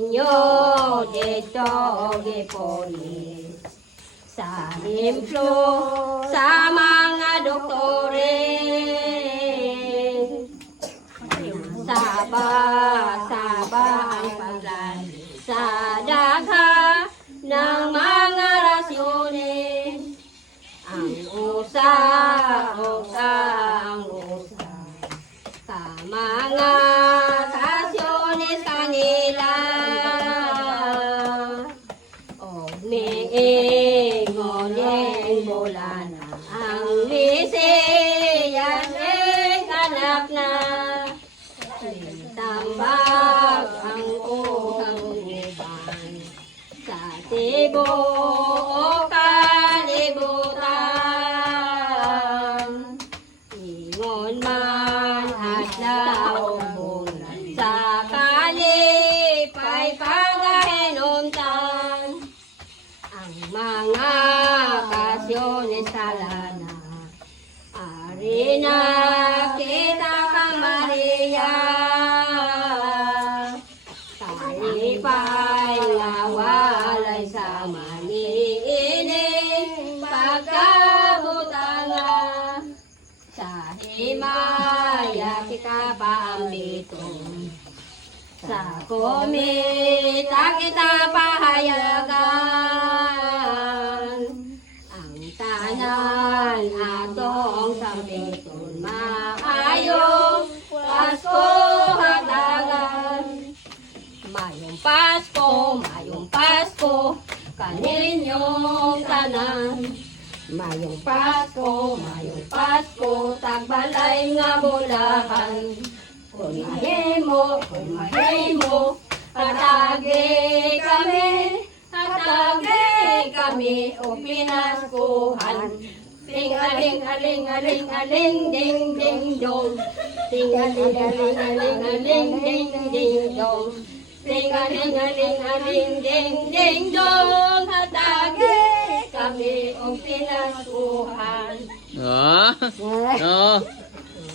ninyo dito gipulis. Sa templo, sa mga doktores, saba ang paglali sa dagha ng mga rasyones. Ang usa sa mga rasyones kanila. O niingon yung bulan ang Mesiyas ng anak na. Tambag ang ukang uban sa tibuok kalibutan. Ingon man adlaw bulan sa kalipay pagahinuntan. Ang mga kasyones salana ari na kita kang Maria. Kalipay nga walay sa maniining pagkabutangan. Sa himaya kita paambiton, sa kumita kita pahayagan. Ang tanan atong sambiton maayong Pasko hatagan. Mayong Pasko, kaninyong tanan. Mayong Pasko, tagbalay nga bulahan. Kung mahimo, hatagi kami, o pinaskuhan. Ting-aling, ding, ding, dong. Ting-aling, ding, dong. Ting-aling, ding, ding, dong. Hatagi kami, o pinaskuhan. Oh.